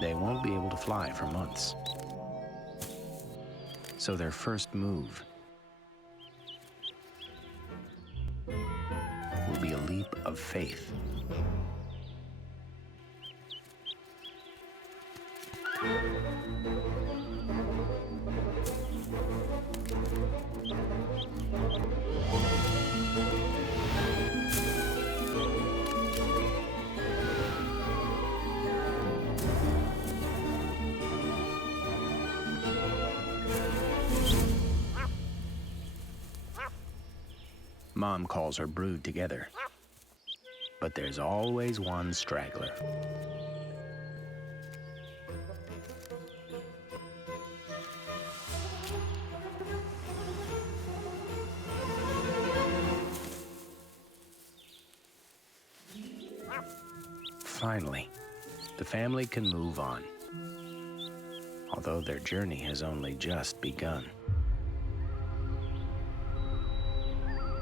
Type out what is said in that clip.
They won't be able to fly for months. So their first move will be a leap of faith. Mom calls her brood together, but there's always one straggler. Finally, the family can move on, although their journey has only just begun.